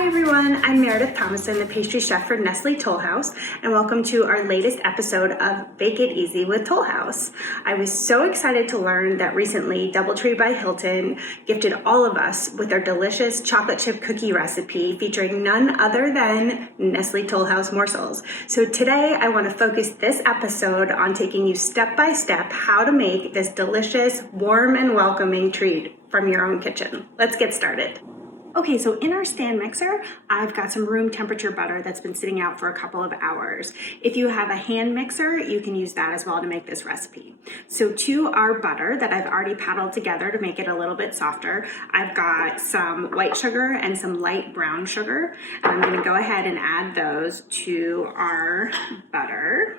Hi everyone, I'm Meredith Thomason, the pastry chef for Nestle Toll House, and welcome to our latest episode of Bake It Easy with Toll House. I was so excited to learn that recently DoubleTree by Hilton gifted all of us with their delicious chocolate chip cookie recipe featuring none other than Nestle Toll House morsels. So today I want to focus this episode on taking you step by step how to make this delicious, warm and welcoming treat from your own kitchen. Let's get started. Okay, so in our stand mixer, I've got some room temperature butter that's been sitting out for a couple of hours. If you have a hand mixer, you can use that as well to make this recipe. So to our butter that I've already paddled together to make it a little bit softer, I've got some white sugar and some light brown sugar. And I'm gonna go ahead and add those to our butter.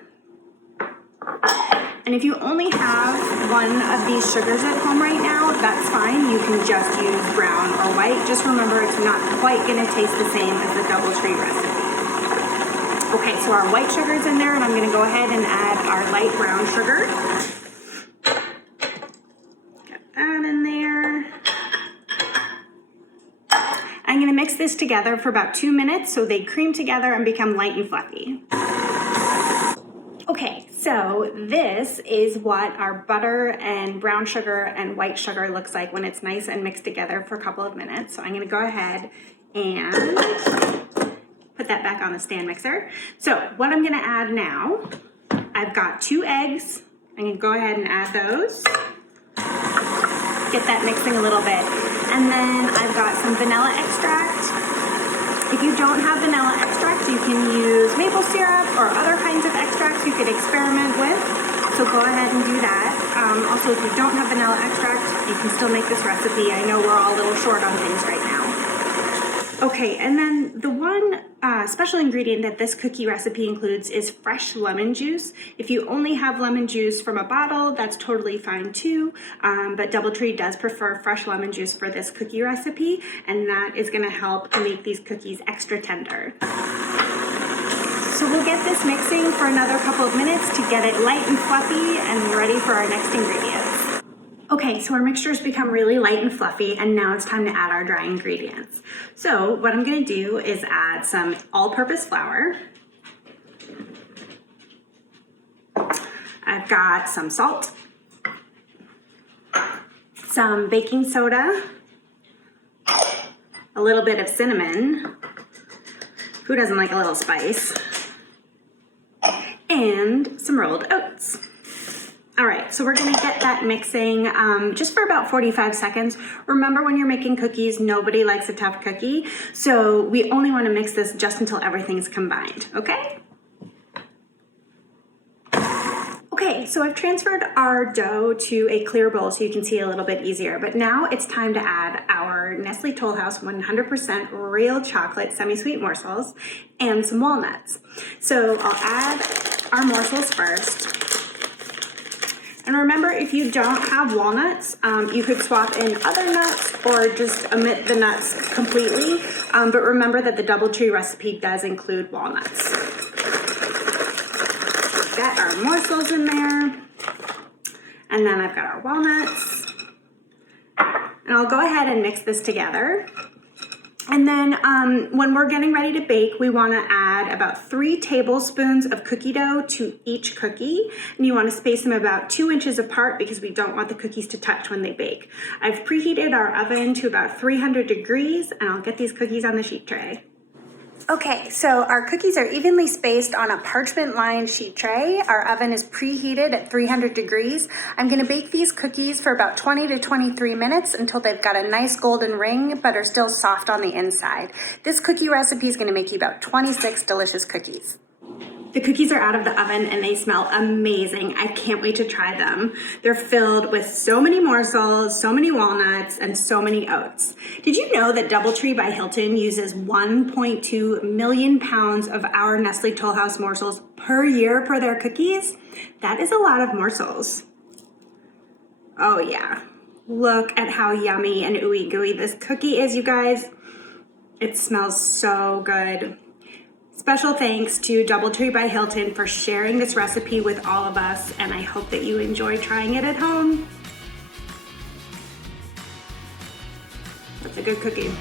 And if you only have one of these sugars at home right now, that's fine. You can just use brown or white. Just remember it's not quite gonna taste the same as the DoubleTree recipe. Okay, so our white sugar's in there and I'm gonna go ahead and add our light brown sugar. Get that in there. I'm gonna mix this together for about 2 minutes so they cream together and become light and fluffy. Okay, so this is what our butter and brown sugar and white sugar looks like when it's nice and mixed together for a couple of minutes. So I'm gonna go ahead and put that back on the stand mixer. So what I'm gonna add now, I've got 2 eggs. I'm gonna go ahead and add those. Get that mixing a little bit. And then I've got some vanilla extract. If you don't have vanilla extract, you can use maple syrup or other kinds of extracts you could experiment with. So go ahead and do that. Also, if you don't have vanilla extract, you can still make this recipe. I know we're all a little short on things right now. Okay, and then the one special ingredient that this cookie recipe includes is fresh lemon juice. If you only have lemon juice from a bottle, that's totally fine too. But DoubleTree does prefer fresh lemon juice for this cookie recipe, and that is gonna help make these cookies extra tender. So we'll get this mixing for another couple of minutes to get it light and fluffy and ready for our next ingredients. Okay, so our mixture's become really light and fluffy, and now it's time to add our dry ingredients. So what I'm gonna do is add some all-purpose flour. I've got some salt, some baking soda, a little bit of cinnamon. Who doesn't like a little spice? And some rolled oats. All right, so we're gonna get that mixing just for about 45 seconds. Remember, when you're making cookies, nobody likes a tough cookie. So we only wanna mix this just until everything's combined, okay? Okay, so I've transferred our dough to a clear bowl so you can see a little bit easier, but now it's time to add our Nestle Toll House 100% real chocolate semi-sweet morsels and some walnuts. So I'll add our morsels first. And remember, if you don't have walnuts, you could swap in other nuts or just omit the nuts completely. But remember that the DoubleTree recipe does include walnuts. Got our morsels in there. And then I've got our walnuts. And I'll go ahead and mix this together. And then when we're getting ready to bake, we wanna add about 3 tablespoons of cookie dough to each cookie. And you wanna space them about 2 inches apart because we don't want the cookies to touch when they bake. I've preheated our oven to about 300 degrees, and I'll get these cookies on the sheet tray. Okay, so our cookies are evenly spaced on a parchment-lined sheet tray. Our oven is preheated at 300 degrees. I'm gonna bake these cookies for about 20 to 23 minutes until they've got a nice golden ring, but are still soft on the inside. This cookie recipe is gonna make you about 26 delicious cookies. The cookies are out of the oven and they smell amazing. I can't wait to try them. They're filled with so many morsels, so many walnuts, and so many oats. Did you know that DoubleTree by Hilton uses 1.2 million pounds of our Nestle Toll House morsels per year for their cookies? That is a lot of morsels. Oh yeah. Look at how yummy and ooey gooey this cookie is, you guys. It smells so good. Special thanks to DoubleTree by Hilton for sharing this recipe with all of us, and I hope that you enjoy trying it at home. That's a good cookie.